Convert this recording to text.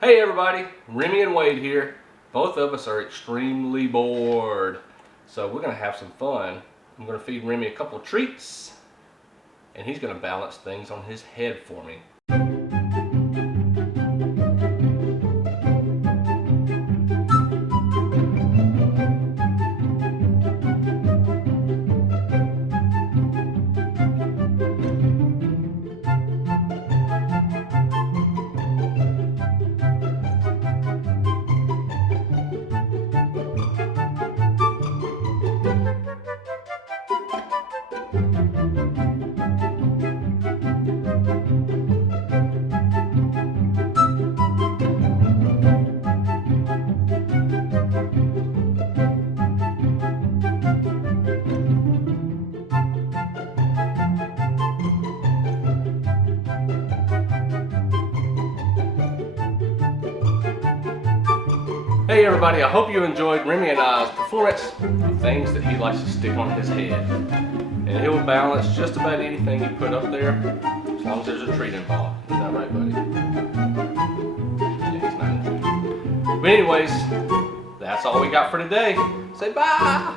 Hey everybody, Remy and Wade here. Both of us are extremely bored, so we're going to have some fun. I'm going to feed Remy a couple treats, and he's going to balance things on his head for me. Hey everybody, I hope you enjoyed Remy and I's performance of things that he likes to stick on his head. And he'll balance just about anything you put up there, as long as there's a treat involved. Isn't that right, buddy? Yeah, he's not. But anyways, that's all we got for today. Say bye!